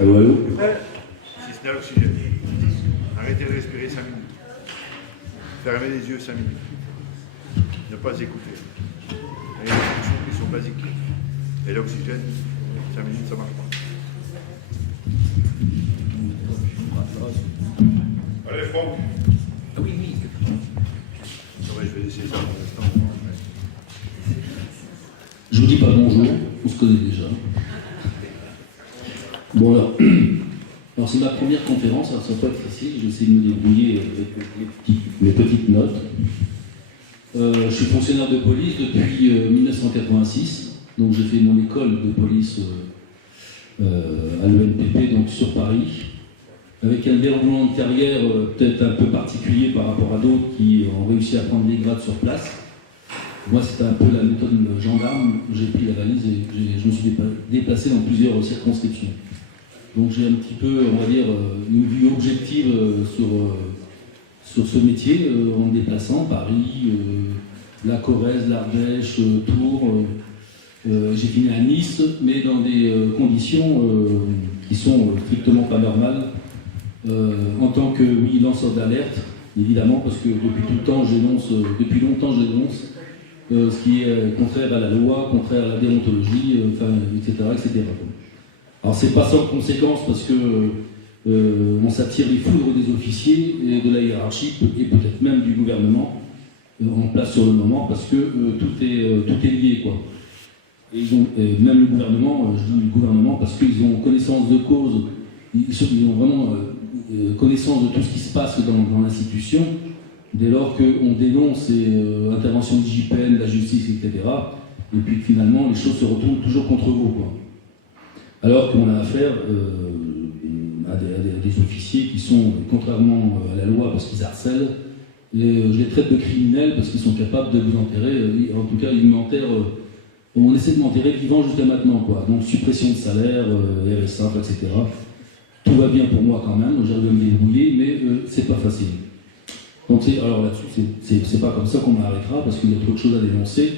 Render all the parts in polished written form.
Allô, allô. Si ce n'est l'oxygène. Arrêtez de respirer 5 minutes. Fermez les yeux 5 minutes. Ne pas écouter. Il y a des fonctions qui sont basiques. Et l'oxygène, 5 minutes, ça ne marche pas. Allez, Franck. Ah oui, oui. Ouais, je vais laisser ça pour l'instant. Je vous dis pas bonjour, on se connaît déjà. Bon alors, c'est ma première conférence, alors ça va pas être facile, je vais essayer de me débrouiller avec mes petites notes. Je suis fonctionnaire de police depuis 1986, donc j'ai fait mon école de police à l'ENPP, donc sur Paris, avec un déroulement de carrière peut-être un peu particulier par rapport à d'autres qui ont réussi à prendre des grades sur place. Moi, c'était un peu la méthode gendarme. J'ai pris la valise et je me suis déplacé dans plusieurs circonscriptions. Donc j'ai un petit peu, on va dire, une vue objective sur ce métier en me déplaçant. Paris, la Corrèze, l'Ardèche, Tours. J'ai fini à Nice, mais dans des conditions qui sont strictement pas normales. En tant que, oui, lanceur d'alerte, évidemment, parce que depuis longtemps je dénonce ce qui est contraire à la loi, contraire à la déontologie, etc. Alors c'est pas sans conséquence parce que on s'attire les foudres des officiers et de la hiérarchie et peut-être même du gouvernement en place sur le moment parce que tout est lié quoi. Et même le gouvernement, je dis le gouvernement parce qu'ils ont connaissance de cause, ils ont vraiment connaissance de tout ce qui se passe dans l'institution. Dès lors qu'on dénonce les interventions de JPN, de la justice, etc., et puis finalement les choses se retournent toujours contre vous, quoi. Alors qu'on a affaire à des officiers qui sont, contrairement à la loi, parce qu'ils harcèlent, je les traite de criminels parce qu'ils sont capables de vous enterrer, en tout cas ils m'enterrent, on essaie de m'enterrer vivant jusqu'à maintenant, quoi. Donc suppression de salaire, RSA, etc. Tout va bien pour moi quand même, j'arrive à me débrouiller, mais c'est pas facile. Donc alors là-dessus, c'est pas comme ça qu'on m'arrêtera, parce qu'il y a trop de choses à dénoncer.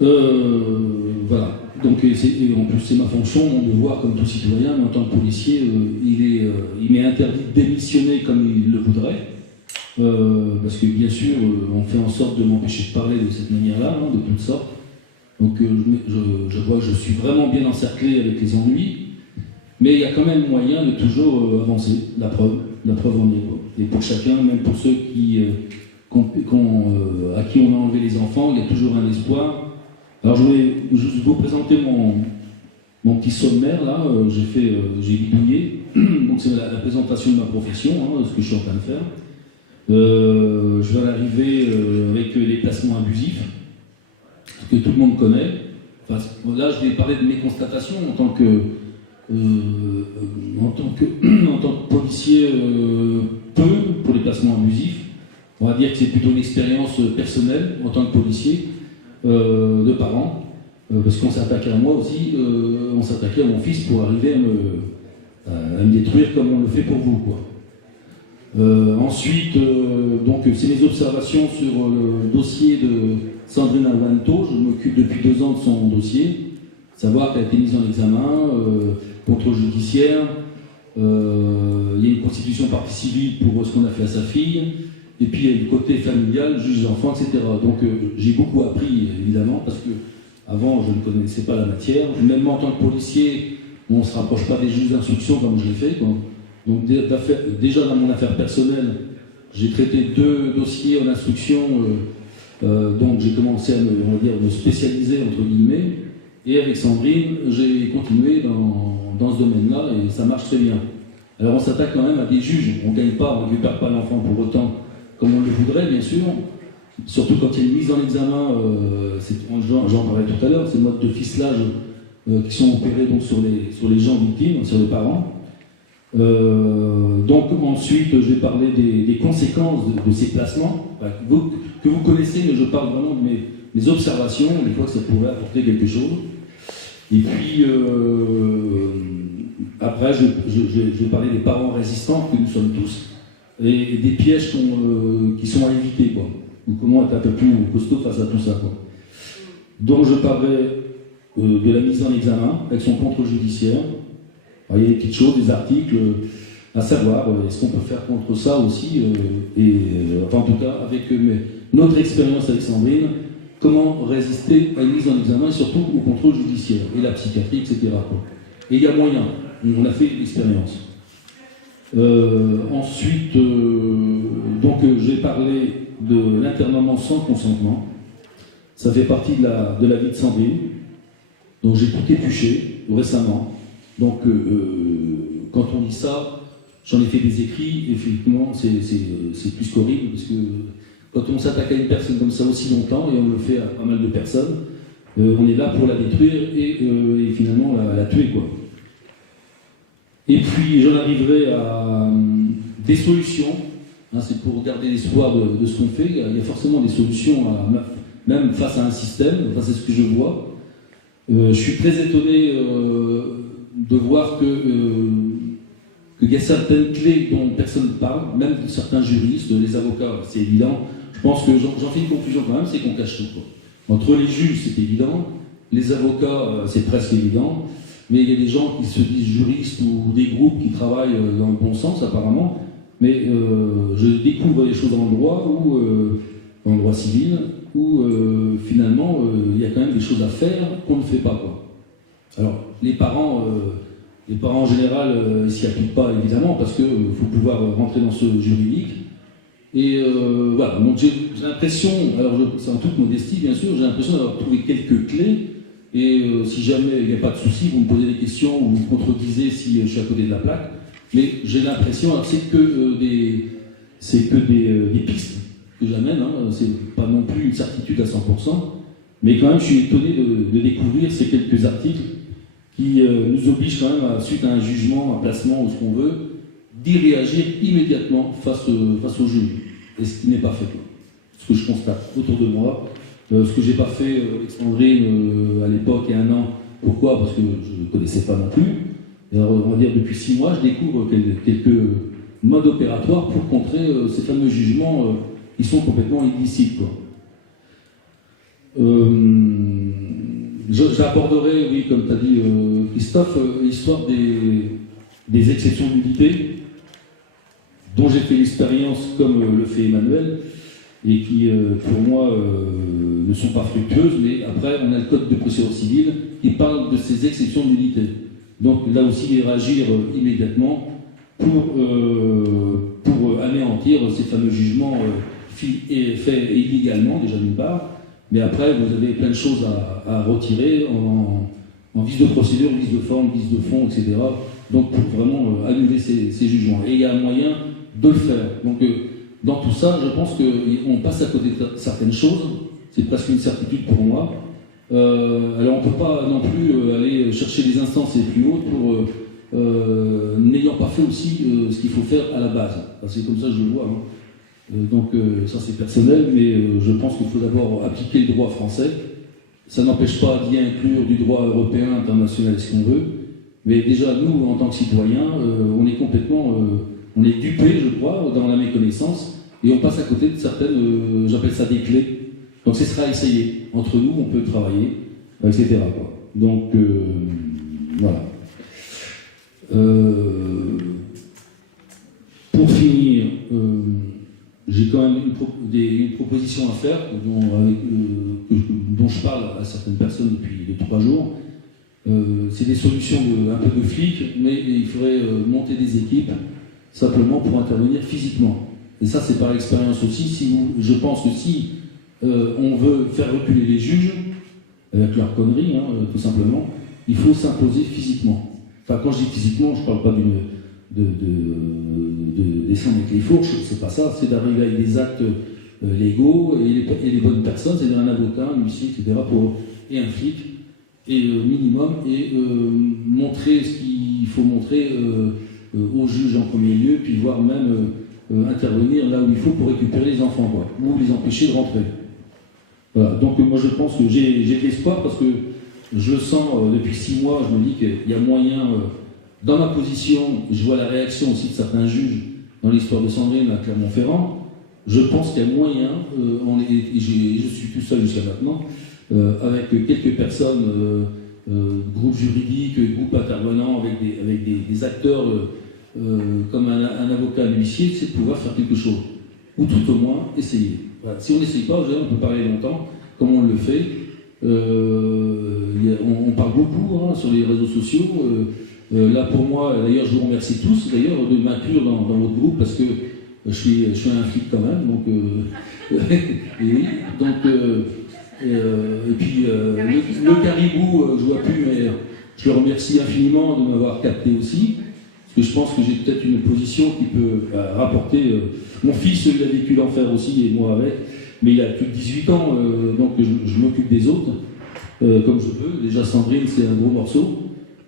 Voilà. Donc, et en plus, c'est ma fonction, mon devoir comme tout citoyen, mais en tant que policier, il m'est interdit de démissionner comme il le voudrait. Parce que bien sûr, on fait en sorte de m'empêcher de parler de cette manière-là, hein, de toutes sortes. Donc je vois que je suis vraiment bien encerclé avec les ennuis, mais il y a quand même moyen de toujours avancer, la preuve en est quoi. Et pour chacun, même pour ceux à qui on a enlevé les enfants, il y a toujours un espoir. Alors je voulais juste vous présenter mon petit sommaire là, j'ai bidouillé, donc c'est la présentation de ma profession, hein, ce que je suis en train de faire. Je vais arriver avec les placements abusifs, que tout le monde connaît. Enfin, là je vais parler de mes constatations en tant que policier, peu pour les placements abusifs. On va dire que c'est plutôt une expérience personnelle en tant que policier, de parents, parce qu'on s'attaquait à moi aussi, on s'attaquait à mon fils pour arriver à me détruire comme on le fait pour vous, quoi. Ensuite, donc c'est mes observations sur le dossier de Sandrine Avanto. Je m'occupe depuis 2 ans de son dossier, savoir qu'elle a été mise en examen, contrôle judiciaire, il y a une constitution partie civile pour ce qu'on a fait à sa fille, et puis il y a le côté familial, juge d'enfants, etc. Donc j'ai beaucoup appris, évidemment, parce que avant je ne connaissais pas la matière. Même en tant que policier, on ne se rapproche pas des juges d'instruction comme je l'ai fait, quoi. Donc déjà dans mon affaire personnelle, j'ai traité 2 dossiers en instruction, donc j'ai commencé à me spécialiser, entre guillemets, et avec Sandrine, j'ai continué dans ce domaine-là, et ça marche très bien. Alors on s'attaque quand même à des juges, on ne gagne pas, on ne récupère pas l'enfant pour autant, comme on le voudrait, bien sûr, surtout quand il y a une mise en examen, j'en parlais tout à l'heure, ces modes de ficelage qui sont opérés donc, sur les gens victimes, sur les parents. Donc ensuite, je vais parler des conséquences de ces placements, que vous connaissez, mais je parle vraiment de mes observations, des fois que ça pourrait apporter quelque chose. Et puis, après, je vais parler des parents résistants, que nous sommes tous, et des pièges qui sont à éviter, quoi. Ou comment être un peu plus costaud face à tout ça, quoi. Donc je parlerai de la mise en examen avec son contrôle judiciaire. Alors, il y a des petites choses, des articles à savoir, est-ce qu'on peut faire contre ça aussi, enfin en tout cas avec notre expérience avec Sandrine, comment résister à une mise en examen et surtout au contrôle judiciaire, et la psychiatrie, etc. quoi. Et il y a moyen, on a fait l'expérience. Ensuite, donc j'ai parlé de l'internement sans consentement. Ça fait partie de la vie de Sandrine. Donc j'ai tout épluché récemment. Donc quand on dit ça, j'en ai fait des écrits, effectivement c'est plus qu'horrible, parce que quand on s'attaque à une personne comme ça aussi longtemps, et on le fait à pas mal de personnes, on est là pour la détruire et finalement la tuer, quoi. Et puis j'en arriverai à des solutions, hein, c'est pour garder l'espoir de ce qu'on fait. Il y a forcément des solutions, même face à un système, enfin, c'est ce que je vois. Je suis très étonné de voir qu'il y a certaines clés dont personne ne parle, même certains juristes, les avocats, c'est évident. Je pense que j'en fais une conclusion quand même, c'est qu'on cache tout, quoi. Entre les juges, c'est évident, les avocats, c'est presque évident, mais il y a des gens qui se disent juristes ou des groupes qui travaillent dans le bon sens apparemment, mais je découvre des choses dans le droit, ou dans le droit civil, où finalement il y a quand même des choses à faire qu'on ne fait pas, quoi. Alors les parents en général s'y appliquent pas évidemment parce qu'il faut pouvoir rentrer dans ce juridique. Et voilà, donc j'ai l'impression, alors c'est en toute modestie bien sûr, j'ai l'impression d'avoir trouvé quelques clés. Et si jamais il n'y a pas de souci, vous me posez des questions ou vous me contredisez si je suis à côté de la plaque. Mais j'ai l'impression, alors c'est que des pistes que j'amène, hein, c'est pas non plus une certitude à 100%, mais quand même je suis étonné de découvrir ces quelques articles qui nous obligent quand même, suite à un jugement, un placement ou ce qu'on veut, d'y réagir immédiatement face au juge. Et ce qui n'est pas fait. Ce que je constate autour de moi, ce que j'ai pas fait avec Sandrine à l'époque, il y a 1 an. Pourquoi? Parce que je ne connaissais pas non plus. Et alors, on va dire depuis 6 mois, je découvre quelques modes opératoires pour contrer ces fameux jugements qui sont complètement illicites, quoi. J'aborderai, oui, comme tu as dit Christophe, l'histoire des exceptions d'unité, dont j'ai fait l'expérience comme le fait Emmanuel, et qui, pour moi, ne sont pas fructueuses, mais après, on a le code de procédure civile qui parle de ces exceptions d'unité. Donc là aussi, réagir immédiatement pour anéantir ces fameux jugements faits illégalement, déjà d'une part, mais après, vous avez plein de choses à retirer en vice de procédure, vice de forme, vice de fond, etc. Donc pour vraiment annuler ces jugements. Et il y a un moyen de le faire. Donc dans tout ça, je pense qu'on passe à côté de certaines choses. C'est presque une certitude pour moi. Alors on ne peut pas non plus aller chercher les instances les plus hautes pour n'ayant pas fait aussi ce qu'il faut faire à la base. Enfin, c'est comme ça que je le vois. Hein. Donc ça c'est personnel, mais je pense qu'il faut d'abord appliquer le droit français. Ça n'empêche pas d'y inclure du droit européen, international, ce qu'on veut. Mais déjà, nous, en tant que citoyens, on est complètement... on est dupés, je crois, dans la méconnaissance, et on passe à côté de certaines, j'appelle ça des clés. Donc ce sera à essayer. Entre nous, on peut travailler, etc. quoi. Donc, voilà. Pour finir, j'ai quand même une proposition à faire dont je parle à certaines personnes depuis 3 jours. C'est des solutions un peu de flics, mais il faudrait monter des équipes simplement pour intervenir physiquement. Et ça, c'est par expérience aussi. Je pense que si on veut faire reculer les juges, avec leurs conneries, hein, tout simplement, il faut s'imposer physiquement. Enfin, quand je dis physiquement, je ne parle pas de descendre avec les fourches, c'est pas ça, c'est d'arriver avec des actes légaux et les bonnes personnes, c'est-à-dire un avocat, un huissier, etc., et un flic, et minimum, et montrer ce qu'il faut montrer aux juges en premier lieu, puis voire même intervenir là où il faut pour récupérer les enfants, quoi, ou les empêcher de rentrer. Voilà. Donc moi je pense que j'ai de l'espoir parce que je le sens depuis 6 mois, je me dis qu'il y a moyen, dans ma position, je vois la réaction aussi de certains juges dans l'histoire de Sandrine à Clermont-Ferrand, je pense qu'il y a moyen, je suis tout seul jusqu'à maintenant, avec quelques personnes groupes juridiques, groupes intervenants avec des acteurs comme un avocat, un huissier, c'est de pouvoir faire quelque chose. Ou tout au moins essayer. Voilà. Si on n'essaye pas, on peut parler longtemps, comme on le fait. On parle beaucoup sur les réseaux sociaux. Là pour moi, d'ailleurs je vous remercie tous d'ailleurs de m'inclure dans votre groupe parce que je suis un flic quand même. Donc, et oui, donc, et puis le caribou, je vois plus, mais je le remercie infiniment de m'avoir capté aussi. Parce que je pense que j'ai peut-être une position qui peut rapporter. Mon fils, il a vécu l'enfer aussi, et moi avec, mais il a plus de 18 ans, donc je m'occupe des autres, comme je peux. Déjà, Sandrine, c'est un gros morceau.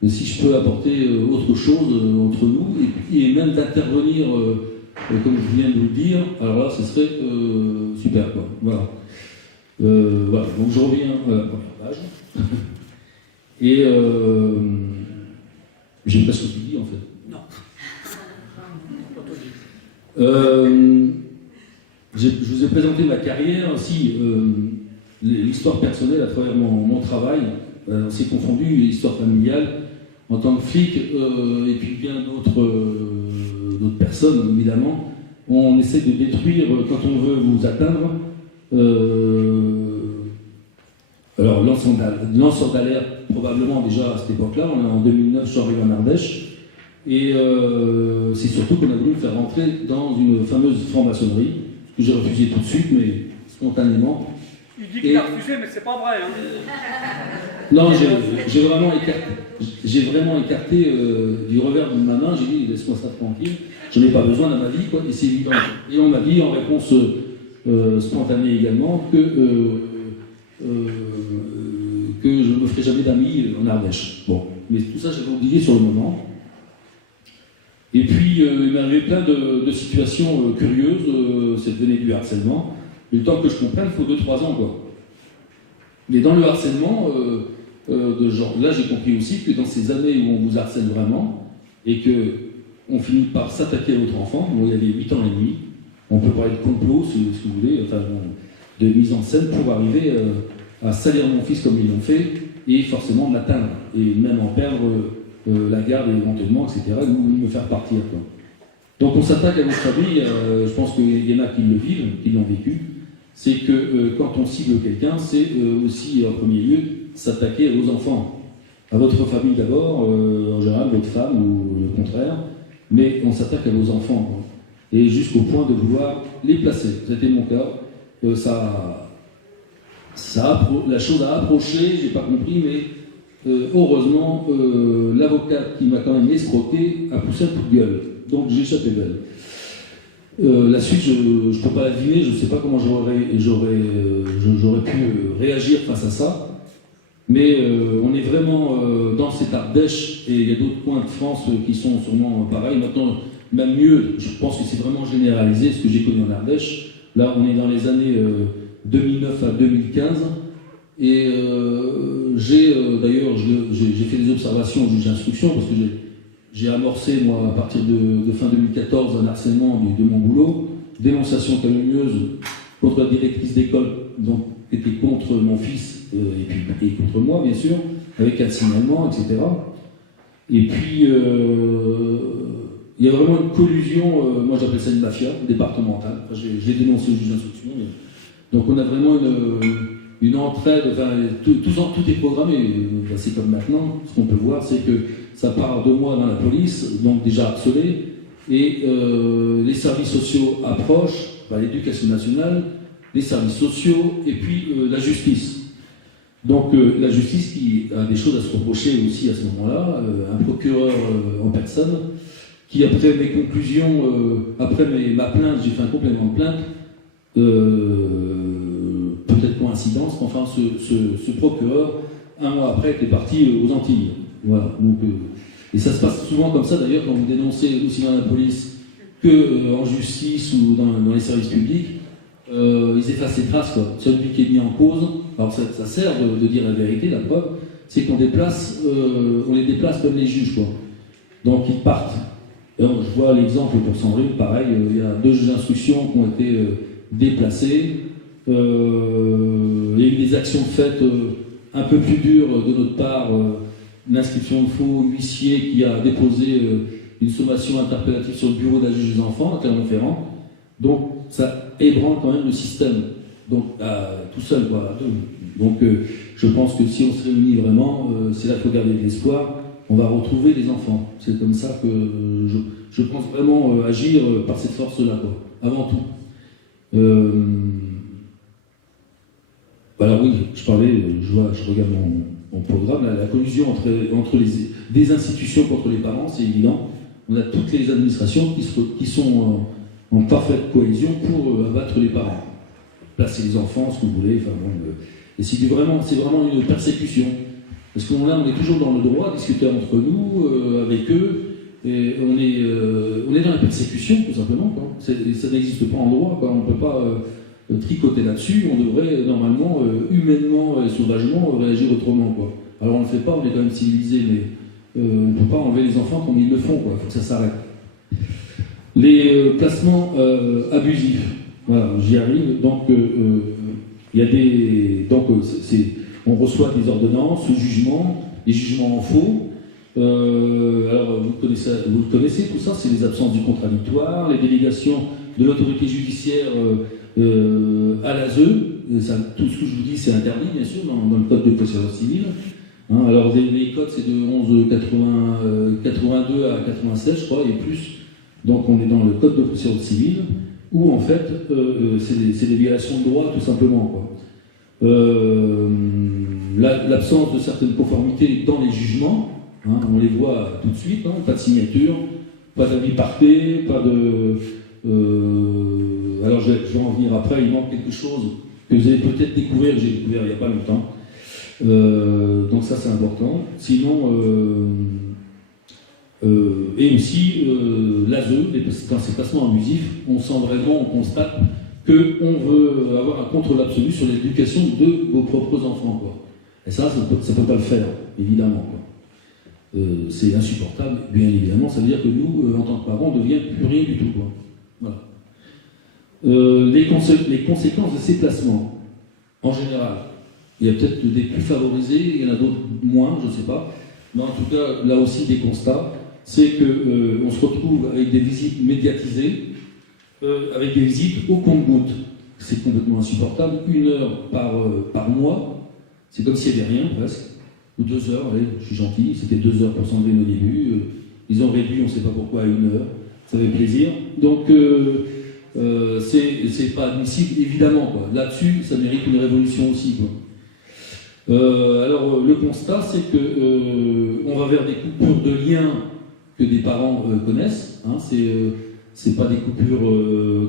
Mais si je peux apporter autre chose entre nous, et même d'intervenir, comme je viens de vous le dire, alors là, ce serait super, quoi. Voilà. Voilà. Donc je reviens à la première page. Et j'ai presque tout dit, en fait. Je vous ai présenté ma carrière aussi, l'histoire personnelle à travers mon travail. C'est confondu, l'histoire familiale en tant que flic et puis bien d'autres personnes évidemment. On essaie de détruire quand on veut vous atteindre. Alors lanceur d'alerte probablement déjà à cette époque-là. On est en 2009, je suis arrivé en Ardèche. Et c'est surtout qu'on a voulu me faire rentrer dans une fameuse franc-maçonnerie, que j'ai refusé tout de suite, mais spontanément. Il dit qu'il a refusé, mais c'est pas vrai. Hein. Non, j'ai vraiment écarté du revers de ma main, j'ai dit laisse-moi ça tranquille, je n'ai pas besoin dans ma vie, quoi, et c'est évident. Et on m'a dit en réponse spontanée également que je ne me ferai jamais d'amis en Ardèche. Bon, mais tout ça j'avais oublié sur le moment. Et puis, il m'arrivait plein de situations curieuses, ça venait du harcèlement. Et le temps que je comprenne, il faut 2-3 ans, quoi. Mais dans le harcèlement, de genre, là, j'ai compris aussi que dans ces années où on vous harcèle vraiment, et qu'on finit par s'attaquer à votre enfant, bon, il y avait 8 ans et demi, on peut parler de complot, si vous voulez, enfin, de mise en scène pour arriver à salir mon fils comme ils l'ont fait, et forcément de l'atteindre, et même en perdre la garde éventuellement, etc., ou me faire partir, quoi. Donc on s'attaque à votre famille, je pense qu'il y en a qui le vivent, qui l'ont vécu, c'est que quand on cible quelqu'un, c'est aussi en premier lieu s'attaquer à vos enfants, à votre famille d'abord, en général votre femme ou le contraire, mais on s'attaque à vos enfants, quoi. Et jusqu'au point de vouloir les placer. C'était mon cas, la chose a approché, j'ai pas compris, mais heureusement, l'avocat qui m'a quand même escroqué a poussé un coup de gueule. Donc j'ai échappé belle. La suite, je ne peux pas la deviner, je ne sais pas comment j'aurais pu réagir face à ça. Mais on est vraiment dans cette Ardèche, et il y a d'autres coins de France qui sont sûrement pareils. Maintenant, même mieux, je pense que c'est vraiment généralisé ce que j'ai connu en Ardèche. Là, on est dans les années 2009 à 2015. Et d'ailleurs, j'ai fait des observations au juge d'instruction parce que j'ai amorcé, moi, à partir de fin 2014, un harcèlement de mon boulot, dénonciation calomnieuse contre la directrice d'école, donc qui était contre mon fils et contre moi, bien sûr, avec un signalement, etc. Et puis, il y a vraiment une collusion, moi j'appelle ça une mafia départementale. Enfin, je l'ai dénoncé au juge d'instruction. Donc on a vraiment une entraide, enfin, tout est programmé. C'est comme maintenant, ce qu'on peut voir, c'est que ça part de moi dans la police, donc déjà harcelé, et les services sociaux approchent, l'éducation nationale, les services sociaux, et puis la justice. Donc la justice qui a des choses à se reprocher aussi à ce moment-là, un procureur en personne, qui après mes conclusions, après ma plainte, j'ai fait un complément de plainte, peut-être coïncidence, enfin ce procureur, un mois après, était parti aux Antilles. Voilà. Donc, et ça se passe souvent comme ça d'ailleurs quand vous dénoncez aussi dans la police que en justice ou dans les services publics, ils effacent les traces, quoi. Celui qui est mis en cause, alors ça sert de dire la vérité, la preuve, c'est qu'on on les déplace comme les juges, quoi. Donc ils partent. Alors, je vois l'exemple pour Sandrine, pareil, il y a 2 juges d'instruction qui ont été déplacés. Il y a eu des actions faites un peu plus dur de notre part, l'inscription de faux huissier qui a déposé une sommation interpellative sur le bureau de la juge des enfants à Clermont-Ferrand. Donc ça ébranle quand même le système, donc tout seul, quoi, à deux. Donc je pense que si on se réunit vraiment, c'est là qu'il faut garder de l'espoir, on va retrouver les enfants. C'est comme ça que je pense vraiment agir par cette force-là, quoi, avant tout. Alors oui, je parlais, je regarde mon programme, la collusion entre des institutions contre les parents, c'est évident. On a toutes les administrations qui sont en parfaite cohésion pour abattre les parents. Placer les enfants, ce que vous voulez, enfin bon, et c'est vraiment une persécution. Parce qu'on on est toujours dans le droit, discuter entre nous, avec eux, et on est dans la persécution, tout simplement, quoi. Ça n'existe pas en droit, quoi. On ne peut pas tricoter là-dessus, on devrait normalement, humainement et sauvagement, réagir autrement, quoi. Alors on ne le fait pas, on est quand même civilisé, mais on ne peut pas enlever les enfants comme ils le font, quoi. Il faut que ça s'arrête. Les placements abusifs, voilà, j'y arrive. Donc, il y a on reçoit des ordonnances, des jugements en faux. Alors, vous le connaissez, tout ça, c'est les absences du contradictoire, les délégations de l'autorité judiciaire à l'ASE. Tout ce que je vous dis, c'est interdit, bien sûr, dans le code de procédure civile. Hein, alors, les codes, c'est de 82 à 96, je crois, et plus. Donc, on est dans le code de procédure civile, où, en fait, c'est des violations de droit, tout simplement, quoi. L'absence de certaines conformités dans les jugements, hein, on les voit tout de suite, hein, pas de signature, pas d'avis parquet, pas de... alors je vais en venir après, il manque quelque chose que vous allez peut-être découvrir, j'ai découvert il n'y a pas longtemps. Donc ça c'est important. Sinon, et aussi l'ASE, dans ces placements abusifs, on sent vraiment, on constate qu'on veut avoir un contrôle absolu sur l'éducation de vos propres enfants, quoi. Et ça ne peut pas le faire, évidemment, quoi. C'est insupportable, bien évidemment. Ça veut dire que nous, en tant que parents, on ne devient plus rien du tout, quoi. Voilà. Les conséquences de ces placements, en général, il y a peut-être des plus favorisés, il y en a d'autres moins, je ne sais pas. Mais en tout cas, là aussi, des constats, c'est qu'on se retrouve avec des visites médiatisées, avec des visites au compte-gouttes. C'est complètement insupportable. 1 heure par mois, c'est comme s'il n'y avait rien presque. Ou 2 heures, allez, je suis gentil, c'était 2 heures pour s'enlever au début. Ils ont réduit, on ne sait pas pourquoi, à 1 heure. Ça fait plaisir. Donc, c'est pas admissible, évidemment, quoi. Là-dessus, ça mérite une révolution aussi, quoi. Alors, le constat, c'est qu'on va vers des coupures de liens que des parents connaissent. Hein, c'est pas des coupures,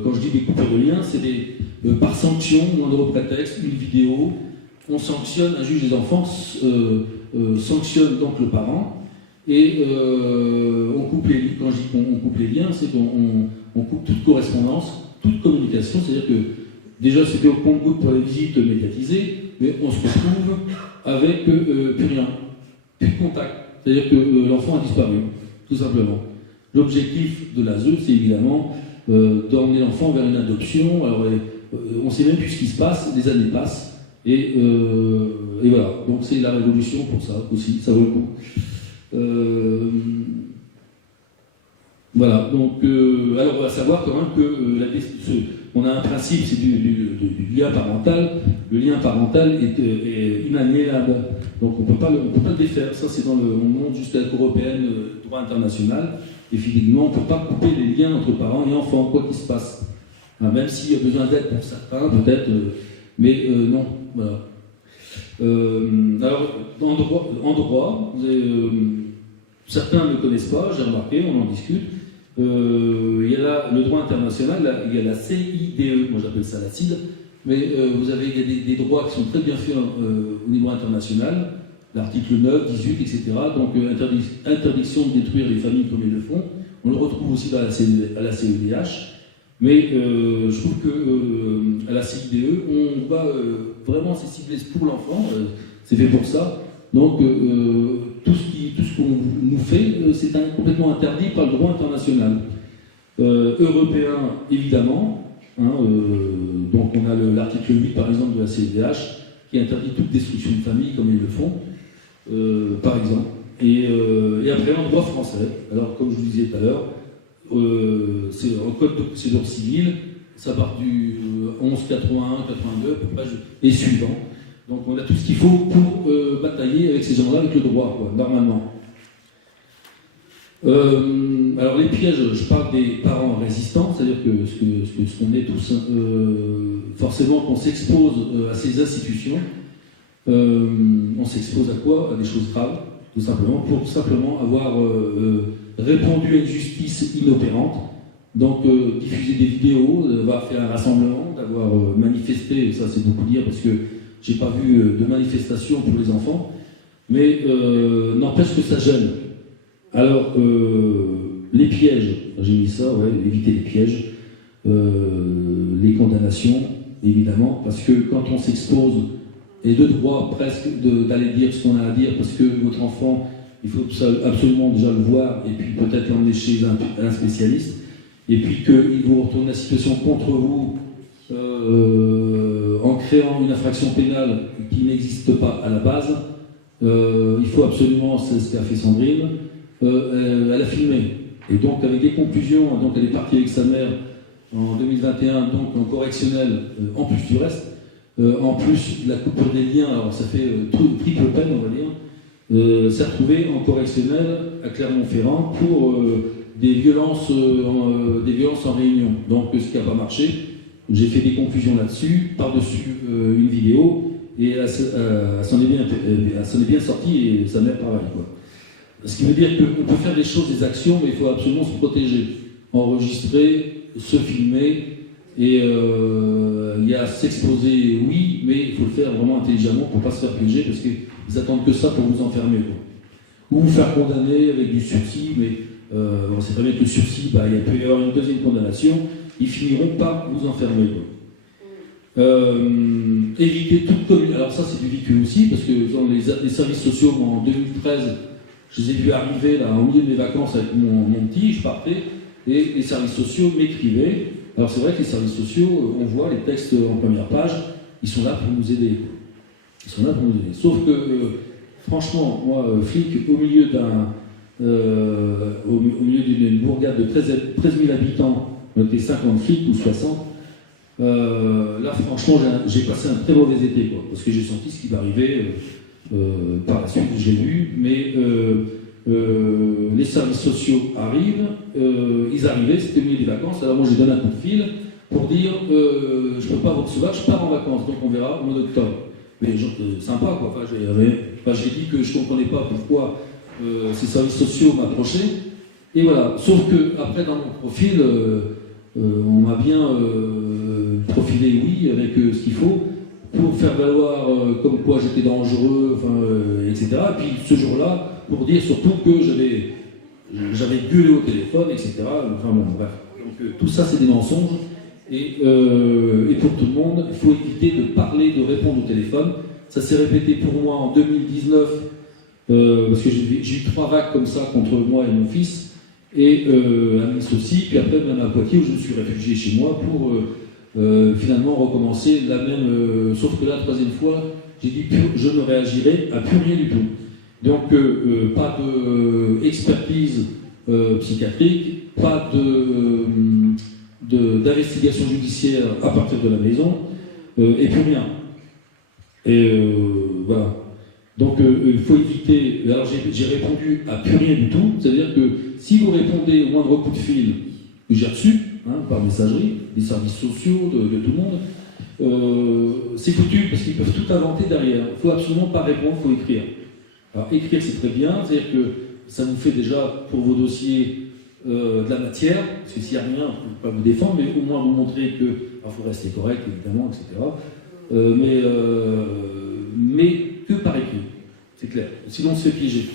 quand je dis des coupures de liens, c'est par sanction, moindre prétexte, une vidéo, on sanctionne, un juge des enfants sanctionne donc le parent, et on coupe les liens. Quand je dis qu'on coupe les liens, c'est qu'on coupe toute correspondance, toute communication, c'est-à-dire que déjà c'était au compte-gouttes pour les visites médiatisées, mais on se retrouve avec plus rien, plus de contact, c'est-à-dire que l'enfant a disparu, tout simplement. L'objectif de l'ASE, c'est évidemment d'emmener l'enfant vers une adoption. Alors, on ne sait même plus ce qui se passe, les années passent, et voilà. Donc c'est la révolution pour ça aussi, ça vaut le coup. Voilà, donc, alors on va savoir quand même que on a un principe, c'est du lien parental. Le lien parental est inaliénable, donc on ne peut pas le défaire. Ça, c'est on monte jusqu'à la Cour européenne, droit international. Effectivement, on ne peut pas couper les liens entre parents et enfants, quoi qu'il se passe. Hein, même s'il y a besoin d'aide pour certains, peut-être, mais non, voilà. Alors, en droit, certains ne le connaissent pas, j'ai remarqué, on en discute. Il y a là le droit international, il y a la CIDE, moi j'appelle ça la CID, mais vous avez des droits qui sont très bien faits au niveau international, l'article 9, 18, etc. Donc interdiction de détruire les familles comme ils le font. On le retrouve aussi à la CEDH, mais je trouve qu'à la CIDE, on va vraiment c'est ciblé pour l'enfant, c'est fait pour ça. Donc tout ce qu'on nous fait, c'est complètement interdit par le droit international. Européen, évidemment. Hein, donc on a l'article 8, par exemple, de la CEDH, qui interdit toute destruction de famille comme ils le font, par exemple. Et après, en droit français, alors comme je vous disais tout à l'heure, c'est un code de procédure civile, ça part du 1181-82 et suivant. Donc on a tout ce qu'il faut pour batailler avec ces gens-là, avec le droit, quoi, normalement. Alors les pièges, je parle des parents résistants, c'est-à-dire que ce qu'on est tous, forcément qu'on s'expose à ces institutions, on s'expose à quoi? À des choses graves, tout simplement, pour simplement avoir répondu à une justice inopérante. Donc diffuser des vidéos, d'avoir fait un rassemblement, d'avoir manifesté, ça c'est beaucoup dire parce que j'ai pas vu de manifestation pour les enfants, mais n'empêche que ça gêne. Alors, les pièges, j'ai mis ça, ouais, éviter les pièges, les condamnations, évidemment, parce que quand on s'expose, et de droit presque d'aller dire ce qu'on a à dire, parce que votre enfant, il faut absolument déjà le voir, et puis peut-être l'emmener chez un spécialiste, et puis qu'il vous retourne la situation contre vous en créant une infraction pénale qui n'existe pas à la base, il faut absolument, c'est ce qu'a fait Sandrine, elle a filmé. Et donc avec des conclusions, donc elle est partie avec sa mère en 2021, donc en correctionnel, en plus du reste, en plus la coupure des liens, alors ça fait triple peine on va dire, s'est retrouvée en correctionnel à Clermont-Ferrand pour des violences en réunion. Donc ce qui n'a pas marché, j'ai fait des conclusions là-dessus, par-dessus une vidéo, et elle s'en est bien sortie, et sa mère pareil, quoi. Ce qui veut dire qu'on peut faire des choses, des actions, mais il faut absolument se protéger. Enregistrer, se filmer, et il y a s'exposer, oui, mais il faut le faire vraiment intelligemment pour ne pas se faire piéger, parce qu'ils attendent que ça pour vous enfermer, quoi. Ou vous faire condamner avec du sursis, mais on sait très bien que le sursis, il peut y avoir une deuxième condamnation, ils finiront par vous enfermer, quoi. Éviter toute commune. Alors ça c'est du vécu aussi, parce que dans les services sociaux, en 2013, je les ai vus arriver là, au milieu de mes vacances avec mon petit, je partais, et les services sociaux m'écrivaient. Alors c'est vrai que les services sociaux, on voit les textes en première page, ils sont là pour nous aider. Ils sont là pour nous aider. Sauf que, franchement, moi, flic, au milieu d'une bourgade de 13 000 habitants, on était 50 flics ou 60, là franchement j'ai passé un très mauvais été, quoi, parce que j'ai senti ce qui m'arrivait. Par la suite, j'ai vu, mais les services sociaux arrivent, ils arrivaient, c'était au milieu des vacances, alors moi j'ai donné un coup de fil pour dire je ne peux pas vous recevoir, je pars en vacances, donc on verra au mois d'octobre. Mais sympa, quoi. J'ai dit que je ne comprenais pas pourquoi ces services sociaux m'approchaient, et voilà. Sauf que après dans mon profil, on m'a bien profilé, oui, avec ce qu'il faut, pour faire valoir comme quoi j'étais dangereux, etc. Et puis ce jour-là, pour dire surtout que j'avais gueulé au téléphone, etc. Enfin bon, bref. Donc tout ça, c'est des mensonges. Et pour tout le monde, il faut éviter de parler, de répondre au téléphone. Ça s'est répété pour moi en 2019, parce que j'ai eu 3 vagues comme ça contre moi et mon fils, et à Nice aussi, puis après même à Poitiers, où je me suis réfugié chez moi pour finalement recommencer la même, sauf que la 3e fois, j'ai dit je ne réagirai à plus rien du tout. Donc pas d'expertise psychiatrique, pas d'investigation judiciaire à partir de la maison, et plus rien. Et voilà. Donc il faut éviter. Alors j'ai répondu à plus rien du tout, c'est-à-dire que si vous répondez au moindre coup de fil que j'ai reçu, par messagerie, des services sociaux, de tout le monde, c'est foutu parce qu'ils peuvent tout inventer derrière. Il ne faut absolument pas répondre, il faut écrire. Alors écrire c'est très bien, c'est-à-dire que ça vous fait déjà pour vos dossiers de la matière, parce que s'il n'y a rien, vous ne pouvez pas vous défendre, mais au moins vous montrer que, il faut rester correct évidemment, etc. Mais que par écrit, c'est clair. Sinon on se fait piéger.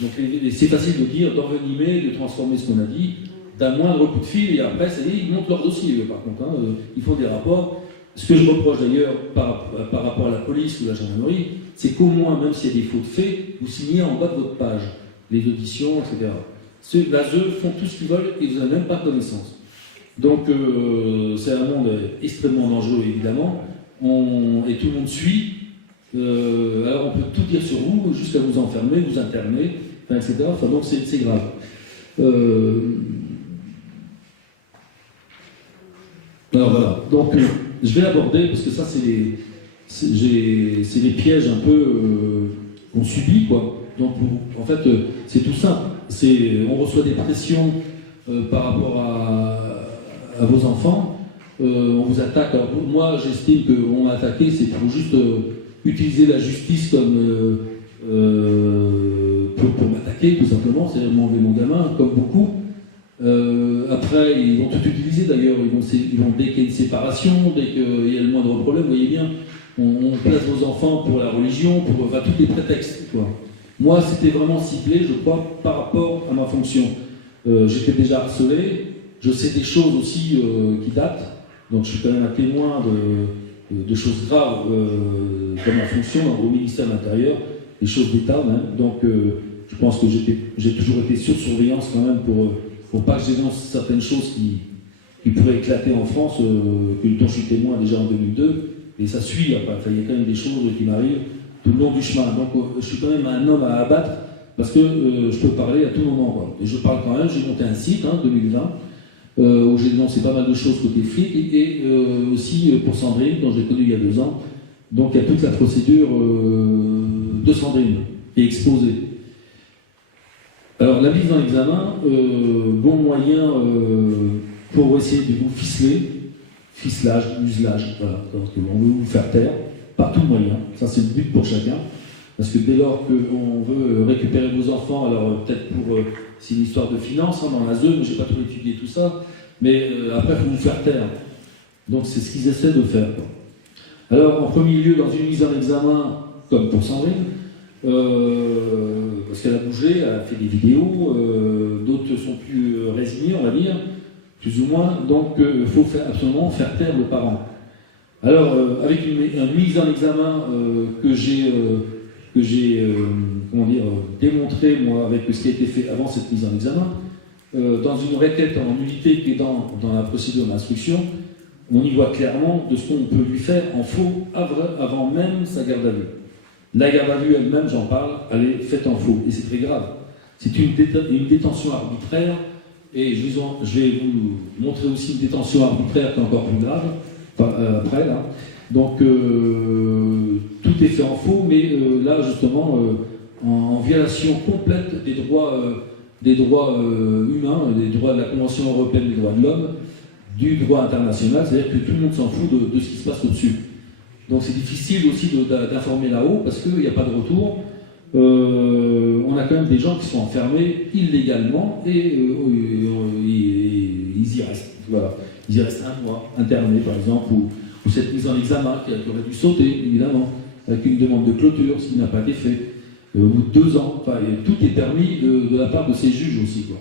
Donc c'est facile de dire, d'envenimer, de transformer ce qu'on a dit, d'un moindre coup de fil, et après, ça y est, ils montent leur dossier, par contre. Ils font des rapports. Ce que je reproche d'ailleurs par rapport à la police ou la gendarmerie, c'est qu'au moins, même s'il y a des fautes faits, vous signez en bas de votre page les auditions, etc. Eux font tout ce qu'ils veulent et vous n'avez même pas connaissance. Donc, c'est un monde extrêmement dangereux, évidemment, et tout le monde suit. Alors on peut tout dire sur vous, jusqu'à vous enfermer, vous interner, enfin, etc. Enfin, donc c'est grave. Alors voilà, donc je vais aborder, parce que ça c'est les pièges un peu qu'on subit, quoi. Donc en fait c'est tout simple, on reçoit des pressions par rapport à vos enfants, on vous attaque. Alors, moi j'estime qu'on m'a attaqué, c'est pour juste utiliser la justice comme pour m'attaquer tout simplement, c'est-à-dire m'enlever mon gamin, comme beaucoup. Après, ils vont tout utiliser d'ailleurs, dès qu'il y a une séparation, dès qu'il y a le moindre problème, vous voyez bien, on place vos enfants pour la religion, pour tous les prétextes, quoi. Moi, c'était vraiment ciblé, je crois, par rapport à ma fonction. J'étais déjà harcelé, je sais des choses aussi qui datent, donc je suis quand même un témoin de choses graves dans ma fonction au ministère de l'Intérieur, des choses d'État même, donc je pense que j'ai toujours été sur surveillance quand même pour pas que je dénonce certaines choses qui pourraient éclater en France, dont je suis témoin déjà en 2002, et ça suit, enfin, il y a quand même des choses qui m'arrivent tout le long du chemin. Donc je suis quand même un homme à abattre, parce que je peux parler à tout moment, quoi. Et je parle quand même, j'ai monté un site, 2020, où j'ai dénoncé pas mal de choses côté flic, et aussi pour Sandrine, dont j'ai connu il y a 2 ans. Donc il y a toute la procédure de Sandrine qui est exposée. Alors la mise en examen, bon moyen pour essayer de vous ficelage, muselage, voilà, donc on veut vous faire taire, par tout moyen, ça c'est le but pour chacun, parce que dès lors qu'on veut récupérer vos enfants, alors peut-être c'est une histoire de finances, dans la zone, j'ai pas trop étudié tout ça, mais après il faut vous faire taire, donc c'est ce qu'ils essaient de faire, quoi. Alors en premier lieu, dans une mise en examen, comme pour Sandrine, parce qu'elle a bougé, elle a fait des vidéos, d'autres sont plus résignés, on va dire, plus ou moins, donc il faut absolument faire taire le parent. Alors, avec une mise en examen que j'ai démontré, moi, avec ce qui a été fait avant cette mise en examen, dans une requête en nullité qui est dans la procédure d'instruction, on y voit clairement de ce qu'on peut lui faire en faux avant même sa garde à vue. La garde à vue elle-même, j'en parle, elle est faite en faux, et c'est très grave. C'est une détention arbitraire, et je vais vous montrer aussi une détention arbitraire qui est encore plus grave, après là. Donc tout est fait en faux, mais là justement en violation complète des droits humains, des droits de la Convention européenne des droits de l'homme, du droit international, c'est-à-dire que tout le monde s'en fout de ce qui se passe au-dessus. Donc c'est difficile aussi d'informer là-haut parce qu'il n'y a pas de retour. On a quand même des gens qui sont enfermés illégalement et ils y restent. Voilà. Ils y restent 1 mois, internés par exemple, ou cette mise en examen qui aurait dû sauter, évidemment, avec une demande de clôture, ce qui n'a pas été fait. Au bout de 2 ans, enfin, tout est permis de la part de ces juges aussi, quoi.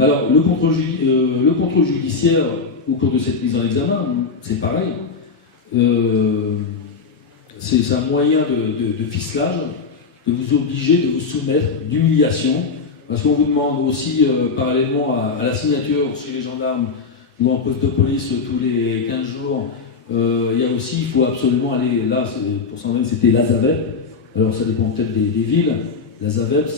Alors, le contrôle judiciaire au cours de cette mise en examen, c'est pareil. C'est un moyen de ficelage, de vous obliger, de vous soumettre, d'humiliation, parce qu'on vous demande aussi, parallèlement à la signature chez les gendarmes ou en poste de police tous les 15 jours, il y a aussi, il faut absolument aller, là, pour Sandrine, c'était la ZAVEP, alors ça dépend peut-être des villes, la ZAVEP,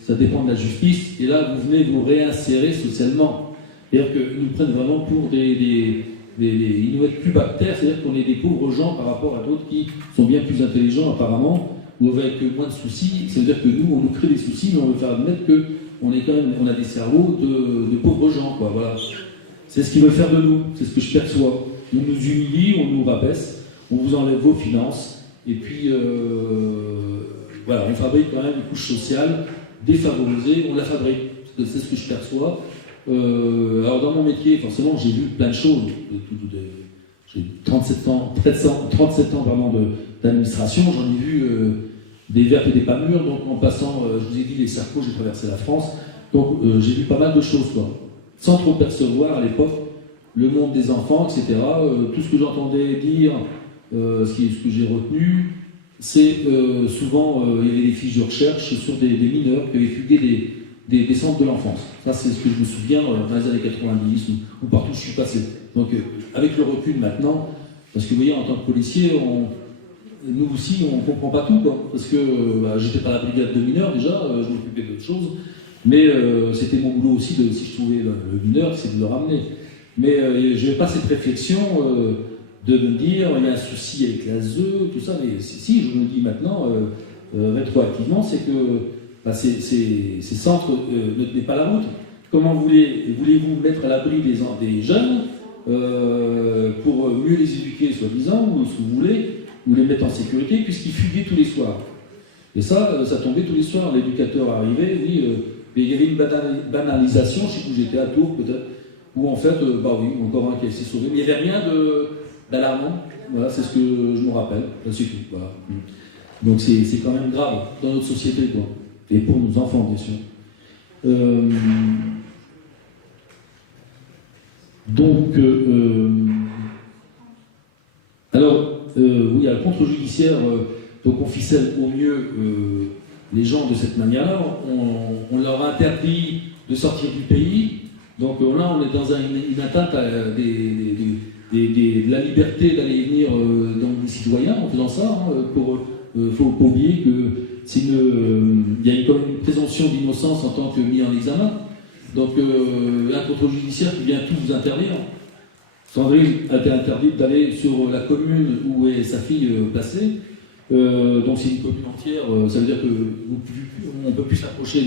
ça dépend de la justice, et là, vous venez vous réinsérer socialement. C'est-à-dire qu'ils nous prennent vraiment pour ils nous mettent plus bactères, c'est-à-dire qu'on est des pauvres gens par rapport à d'autres qui sont bien plus intelligents apparemment, ou avec moins de soucis. C'est-à-dire que nous, on nous crée des soucis, mais on veut faire admettre qu'on a des cerveaux de pauvres gens, quoi. Voilà. C'est ce qu'ils veulent faire de nous, c'est ce que je perçois. On nous humilie, on nous rabaisse, on vous enlève vos finances, et puis voilà, on fabrique quand même une couche sociale défavorisée, on la fabrique. C'est ce que je perçois. Alors dans mon métier, forcément, j'ai vu plein de choses. J'ai 37 ans d'administration, j'en ai vu des vertes et des pas mûres. Donc en passant, je vous ai dit les Sarko, j'ai traversé la France. Donc j'ai vu pas mal de choses, quoi. Sans trop percevoir à l'époque le monde des enfants, etc. Tout ce que j'entendais dire, ce que j'ai retenu, c'est souvent il y avait des fiches de recherche sur des mineurs qui avaient fugué des centres de l'enfance. Ça, c'est ce que je me souviens dans les années 90 ou partout où je suis passé. Donc, avec le recul maintenant, parce que vous voyez, en tant que policier, nous aussi, on ne comprend pas tout, quoi, parce que j'étais pas à la brigade de mineurs déjà, je m'occupais d'autres choses, mais c'était mon boulot aussi, si je trouvais le mineur, c'est de le ramener. Mais je n'avais pas cette réflexion de me dire, il y a un souci avec la ZEU, tout ça, mais si je me dis maintenant, rétroactivement, c'est que ces centres ne tenaient pas la route. Comment voulez-vous mettre à l'abri des jeunes pour mieux les éduquer, soi-disant, ou si vous voulez, ou les mettre en sécurité, puisqu'ils fuguaient tous les soirs. Et ça tombait tous les soirs. L'éducateur arrivait, oui, mais il y avait une banalisation, je sais où j'étais, à Tours peut-être, où en fait, oui, encore un qui s'est sauvé, mais il n'y avait rien d'alarmant. Voilà, c'est ce que je me rappelle, c'est tout. Voilà. Donc c'est quand même grave dans notre société, quoi. Et pour nos enfants, bien sûr. Oui, il y a le contre-judiciaire, donc on ficelle au mieux les gens de cette manière-là. On leur interdit de sortir du pays. Donc là, on est dans une atteinte à de la liberté d'aller et venir dans les citoyens en faisant ça. Il ne faut pas oublier qu'il y a quand même une présomption d'innocence en tant que mis en examen. Donc un contre-judiciaire qui vient tout vous interdire. Sandrine a été interdite d'aller sur la commune où est sa fille placée. Donc c'est une commune entière, ça veut dire qu'on ne peut plus s'approcher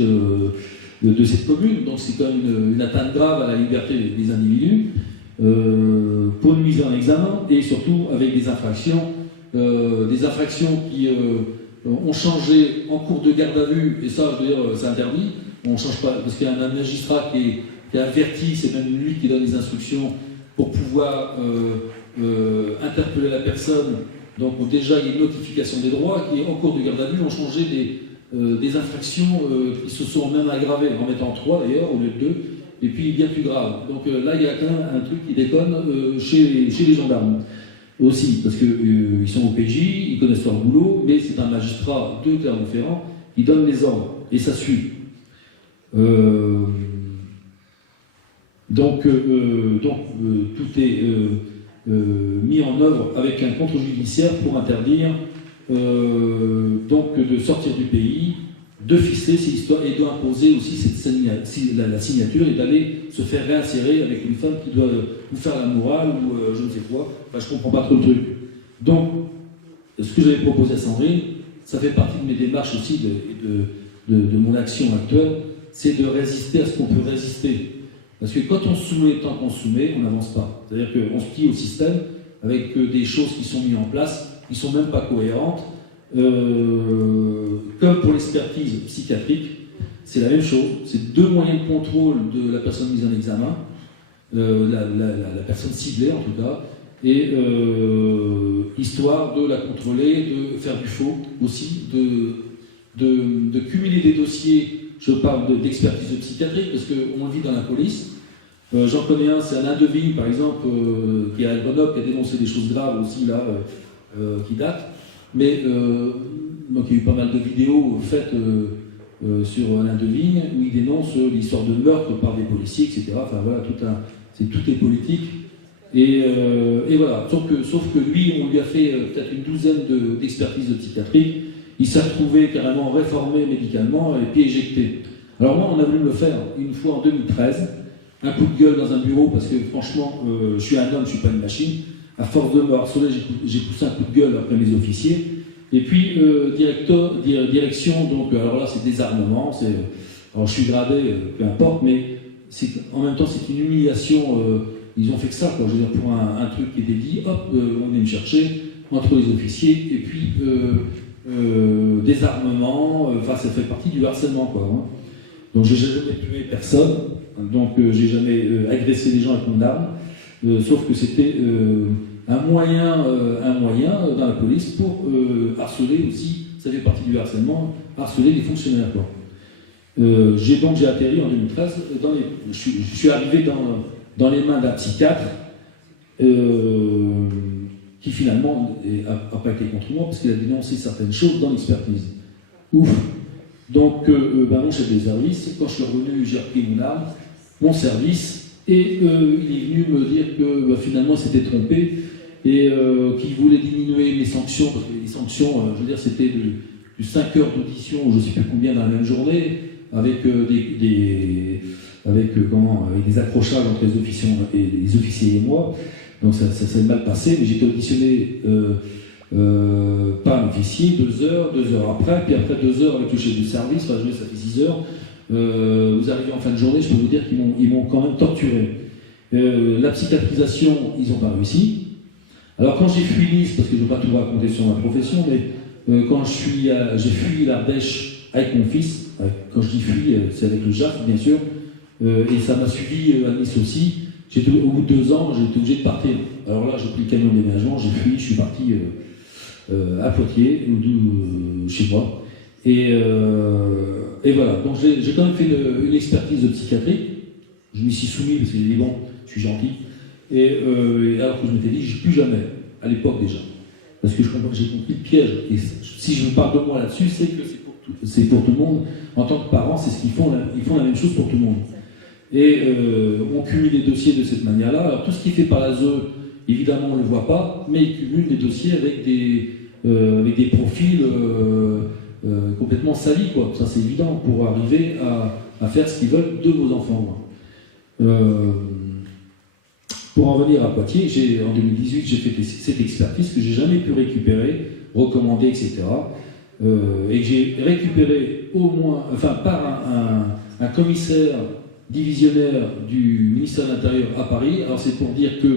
de cette commune. Donc c'est quand même une atteinte grave à la liberté des individus pour une mise en examen et surtout avec des infractions qui ont changé en cours de garde à vue, et ça, je veux dire, c'est interdit. On ne change pas, parce qu'il y a un magistrat qui est averti, c'est même lui qui donne les instructions pour pouvoir interpeller la personne. Donc déjà, il y a une notification des droits qui, en cours de garde à vue, ont changé des infractions qui se sont même aggravées, en mettant 3 d'ailleurs, au lieu de 2, et puis bien plus grave. Donc là, il y a quand même un truc qui déconne chez les gendarmes. Aussi, parce qu'ils sont au PJ, ils connaissent leur boulot, mais c'est un magistrat de Clermont-Ferrand qui donne les ordres, et ça suit. Donc tout est mis en œuvre avec un contre-judiciaire pour interdire donc de sortir du pays, de ficeler ces histoires et d'imposer aussi la signature et d'aller se faire réinsérer avec une femme qui doit vous faire la morale ou je ne sais quoi. Enfin, je ne comprends pas trop le truc. Donc, ce que j'avais proposé à Sandrine, ça fait partie de mes démarches aussi de mon action actuelle, c'est de résister à ce qu'on peut résister. Parce que quand on soumet tant qu'on soumet, on n'avance pas. C'est-à-dire qu'on se plie au système avec des choses qui sont mises en place, qui ne sont même pas cohérentes. Comme pour l'expertise psychiatrique, c'est la même chose. C'est 2 moyens de contrôle de la personne mise en examen, la personne ciblée en tout cas, et histoire de la contrôler, de faire du faux aussi, de cumuler des dossiers. Je parle d'expertise psychiatrique parce qu'on le vit dans la police. J'en connais un, c'est Alain Devigne par exemple, qui est à Grenoble, qui a dénoncé des choses graves aussi là, qui datent. Mais donc il y a eu pas mal de vidéos faites sur Alain Devigne où il dénonce l'histoire de meurtre par des policiers, etc. Enfin voilà, tout est politique. Et voilà, sauf que lui, on lui a fait peut-être une douzaine d'expertises psychiatriques. Il s'est retrouvé carrément réformé médicalement et puis éjecté. Alors moi, on a voulu me le faire une fois en 2013, un coup de gueule dans un bureau parce que franchement, je suis un homme, je ne suis pas une machine. À force de me harceler, j'ai poussé un coup de gueule après mes officiers. Et puis, direction, donc, alors là, c'est désarmement, alors je suis gradé, peu importe, mais en même temps, c'est une humiliation. Ils ont fait que ça, quoi. Je veux dire, pour un truc qui était dit, hop, on vient me chercher, entre les officiers, et puis désarmement, enfin, ça fait partie du harcèlement, quoi. Hein. Donc, j'ai jamais tué personne, donc j'ai jamais agressé les gens avec mon arme. Sauf que c'était un moyen dans la police pour harceler aussi, ça fait partie du harcèlement, harceler les fonctionnaires. Quoi. J'ai atterri en 2013, je suis arrivé dans les mains d'un psychiatre qui finalement n'a pas été contre moi parce qu'il a dénoncé certaines choses dans l'expertise. Ouf. Donc mon chef des services, quand je suis revenu, j'ai repris mon arme, mon service. Et il est venu me dire que finalement il s'était trompé et qui voulait diminuer les sanctions, parce que les sanctions, je veux dire, c'était du 5 heures d'audition, je ne sais plus combien dans la même journée, avec avec des accrochages entre les officiers et moi. Donc ça s'est mal passé, mais j'étais auditionné par un officier, 2 heures après, puis après 2 heures avec le chef du service, enfin ça fait 6 heures. Vous arrivez en fin de journée, je peux vous dire qu'ils m'ont quand même torturé. La psychiatrisation, ils n'ont pas réussi. Alors quand j'ai fui Nice, parce que je ne vais pas tout raconter sur ma profession, mais quand j'ai fui l'Ardèche avec mon fils, quand je dis fui, c'est avec le JAF bien sûr, et ça m'a suivi à Nice aussi. Au bout de 2 ans, j'étais obligé de partir. Alors là, j'ai pris le camion de déménagement, j'ai fui, je suis parti à Poitiers, chez moi. Et voilà, donc j'ai quand même fait une expertise de psychiatrie. Je m'y suis soumis parce que j'ai dit bon, je suis gentil. Et alors que je m'étais dit, plus jamais, à l'époque déjà. Parce que j'ai compris le piège. Et si je me parle de moi là-dessus, c'est que c'est pour tout le monde. En tant que parents, c'est ce qu'ils font, ils font la même chose pour tout le monde. Et on cumule les dossiers de cette manière-là. Alors tout ce qui est fait par l'ASE, évidemment, on ne le voit pas, mais ils cumulent des dossiers avec des profils complètement salis, quoi. Ça, c'est évident, pour arriver à faire ce qu'ils veulent de vos enfants. Pour en venir à Poitiers, en 2018, j'ai fait cette expertise que j'ai jamais pu récupérer, recommander, etc. Et que j'ai récupéré au moins, par un commissaire divisionnaire du ministère de l'Intérieur à Paris. Alors c'est pour dire que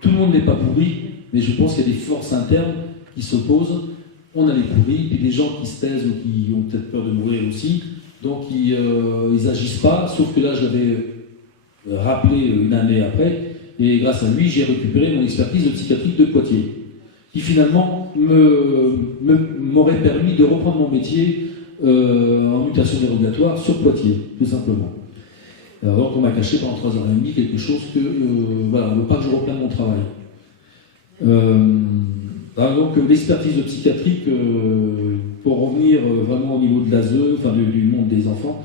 tout le monde n'est pas pourri, mais je pense qu'il y a des forces internes qui s'opposent. On a les pourris, puis des gens qui se taisent ou qui ont peut-être peur de mourir aussi, donc ils n'agissent pas, sauf que là je l'avais rappelé une année après, et grâce à lui j'ai récupéré mon expertise de psychiatrie de Poitiers, qui finalement m'aurait permis de reprendre mon métier en mutation dérogatoire sur Poitiers, tout simplement. Alors qu'on m'a caché pendant 3h30 quelque chose que, voilà, on ne veut pas que je reprenne mon travail. Donc l'expertise de psychiatrie, pour revenir vraiment au niveau de l'ASE, du monde des enfants,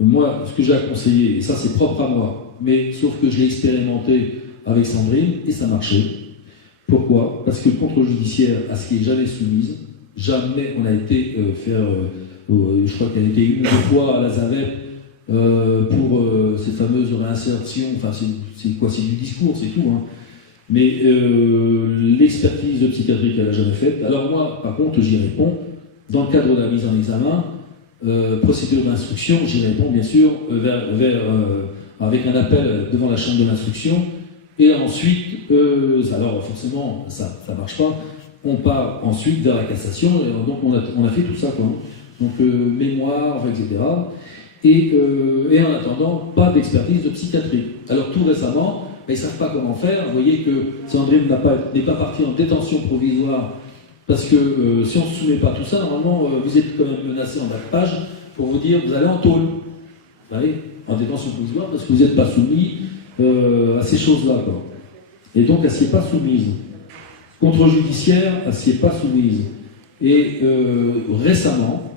moi, ce que j'ai à conseiller, et ça c'est propre à moi, mais sauf que je l'ai expérimenté avec Sandrine, et ça marchait. Pourquoi ? Parce que le contrôle judiciaire, à ce qui est jamais soumise, jamais on a été faire, je crois qu'elle a été 1 ou 2 fois à la Zavet, pour ces fameuses réinsertions, c'est quoi, c'est du discours, c'est tout, hein. Mais l'expertise de psychiatrie qu'elle n'a jamais faite, alors moi, par contre, j'y réponds, dans le cadre de la mise en examen, procédure d'instruction, j'y réponds bien sûr, avec un appel devant la chambre de l'instruction, et ensuite, alors forcément, ça ne marche pas, on part ensuite vers la cassation, et donc on a fait tout ça, quoi. Donc mémoire, etc. Et en attendant, pas d'expertise de psychiatrie. Alors tout récemment, ils ne savent pas comment faire. Vous voyez que Sandrine n'est pas partie en détention provisoire, parce que si on ne se soumet pas à tout ça, normalement, vous êtes quand même menacé en bas de page pour vous dire vous allez en tôle. Vous allez en détention provisoire parce que vous n'êtes pas soumis à ces choses-là, quoi. Et donc, elle ne s'y est pas soumise. Contre-judiciaire, elle ne s'y est pas soumise. Et récemment,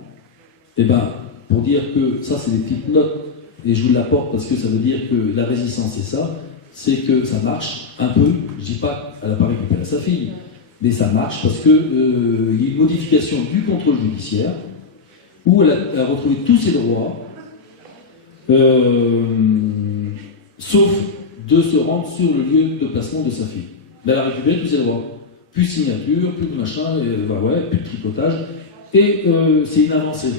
pour dire que ça, c'est des petites notes, et je vous l'apporte parce que ça veut dire que la résistance, c'est ça, c'est que ça marche un peu. Je ne dis pas qu'elle n'a pas récupéré sa fille, mais ça marche parce qu'il y a une modification du contrôle judiciaire où elle a retrouvé tous ses droits, sauf de se rendre sur le lieu de placement de sa fille. Mais elle a récupéré tous ses droits. Plus de signature, plus de machin, plus de tricotage. Et c'est une avancée.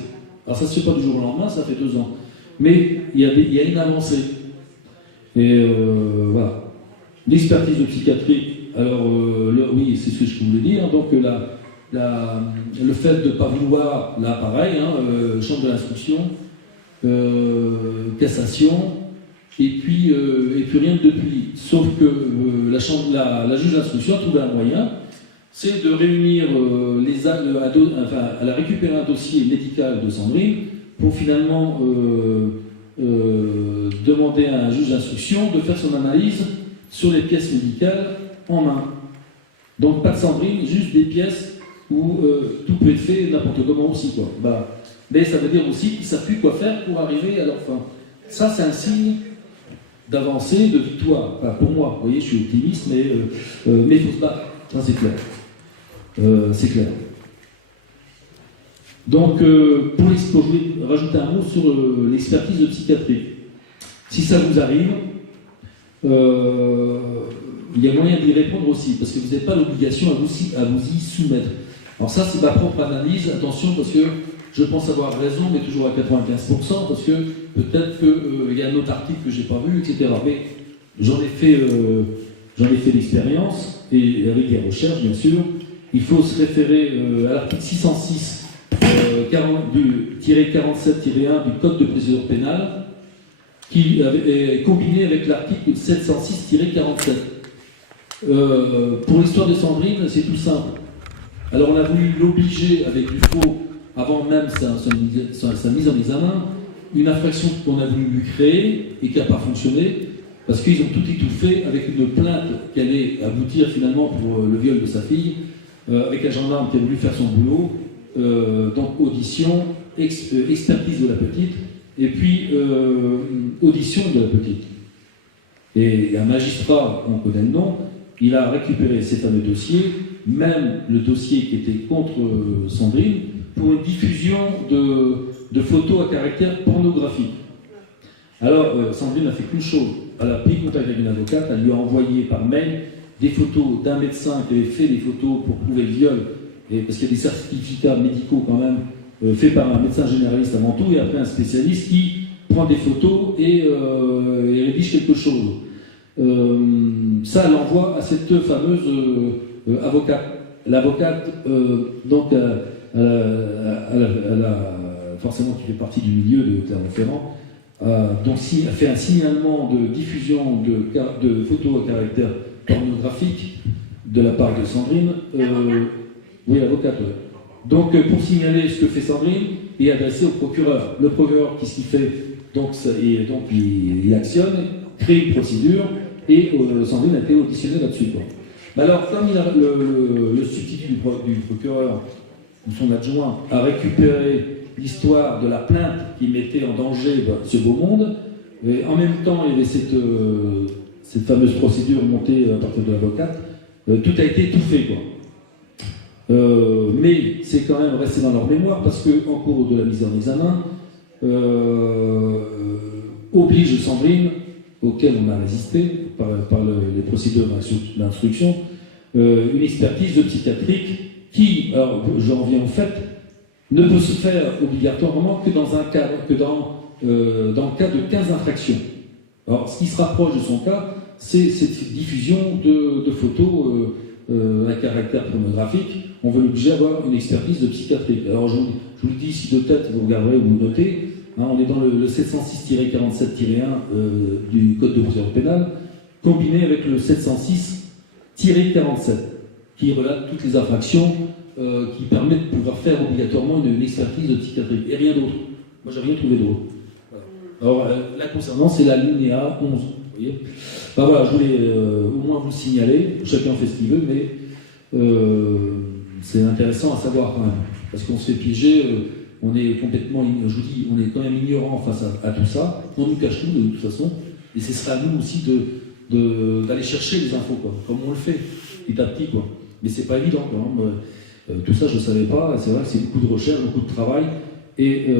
Alors ça ne se fait pas du jour au lendemain, ça fait 2 ans. Mais il y a une avancée. Et voilà. L'expertise de psychiatrie, alors oui, c'est ce que je voulais dire. Donc le fait de ne pas vouloir, là pareil, chambre de l'instruction, cassation, et puis rien depuis. Sauf que la juge d'instruction a trouvé un moyen, c'est de réunir elle a récupéré un dossier médical de Sandrine pour finalement demander à un juge d'instruction de faire son analyse sur les pièces médicales en main. Donc pas de Sandrine, juste des pièces où tout peut être fait n'importe comment aussi, quoi. Mais ça veut dire aussi qu'ils ne savent plus quoi faire pour arriver à leur fin. Ça, c'est un signe d'avancée, de victoire. Enfin, pour moi, vous voyez, je suis optimiste, mais il faut se battre, ça c'est clair. C'est clair. Donc, je vais rajouter un mot sur l'expertise de psychiatrie. Si ça vous arrive, il y a moyen d'y répondre aussi, parce que vous n'avez pas l'obligation à vous y soumettre. Alors ça, c'est ma propre analyse, attention, parce que je pense avoir raison, mais toujours à 95%, parce que peut-être qu'il y a un autre article que je n'ai pas vu, etc. Mais j'en ai fait l'expérience, et avec des recherches, bien sûr. Il faut se référer à l'article 606, 47-1 du Code de procédure pénale, qui est combiné avec l'article 706-47. Pour l'histoire de Sandrine, c'est tout simple. Alors on a voulu l'obliger avec du faux, avant même sa mise en examen, une infraction qu'on a voulu lui créer et qui n'a pas fonctionné, parce qu'ils ont tout étouffé avec une plainte qui allait aboutir finalement pour le viol de sa fille, avec un gendarme qui a voulu faire son boulot, donc audition, expertise de la petite, et puis audition de la petite. Et un magistrat, on connaît le nom, il a récupéré ces fameux dossiers, même le dossier qui était contre Sandrine, pour une diffusion de photos à caractère pornographique. Alors, Sandrine n'a fait qu'une chose. Elle a pris contact avec une avocate, elle lui a envoyé par mail des photos d'un médecin qui avait fait des photos pour prouver le viol, et parce qu'il y a des certificats médicaux quand même, faits par un médecin généraliste avant tout, et après un spécialiste qui prend des photos et rédige quelque chose. Ça, elle l'envoie à cette fameuse avocate. L'avocate, donc, elle a forcément qui fait partie du milieu de Clermont-Ferrand, donc a fait un signalement de diffusion de photos à caractère pornographique de la part de Sandrine. Oui, l'avocate, ouais. Donc, pour signaler ce que fait Sandrine, il est adressé au procureur. Le procureur, qu'est-ce qu'il fait? Donc, il actionne, crée une procédure, et Sandrine a été auditionnée là-dessus. Mais alors, comme le substitut du procureur, ou son adjoint, a récupéré l'histoire de la plainte qui mettait en danger ce beau monde, et en même temps, il y avait cette fameuse procédure montée à partir de l'avocate, tout a été étouffé, quoi. Mais c'est quand même resté dans leur mémoire parce qu'en cours de la mise en examen, oblige Sandrine, auquel on a résisté par les procédures d'instruction, une expertise de psychiatrique qui, alors j'en viens au fait, ne peut se faire obligatoirement que dans le cas de 15 infractions. Alors ce qui se rapproche de son cas, c'est cette diffusion de photos à caractère pornographique. On veut l'obliger à avoir une expertise de psychiatrie. Alors je vous le dis, si de tête vous regarderez ou vous notez, on est dans le 706-47-1 du Code de procédure pénale, combiné avec le 706-47, qui relate toutes les infractions qui permettent de pouvoir faire obligatoirement une expertise de psychiatrie. Et rien d'autre. Moi, j'ai rien trouvé d'autre. Alors, là, concernant, c'est la linéa 11. Vous voyez, voilà, je voulais au moins vous le signaler. Chacun fait ce qu'il veut, mais c'est intéressant à savoir quand même. Parce qu'on se fait piéger, on est complètement, je vous dis, on est quand même ignorant face à tout ça. On nous cache tout de toute façon. Et ce sera à nous aussi d'aller chercher les infos, quoi, comme on le fait, petit à petit, quoi. Mais c'est pas évident, quand même. Tout ça, je ne savais pas. C'est vrai que c'est beaucoup de recherche, beaucoup de travail. Et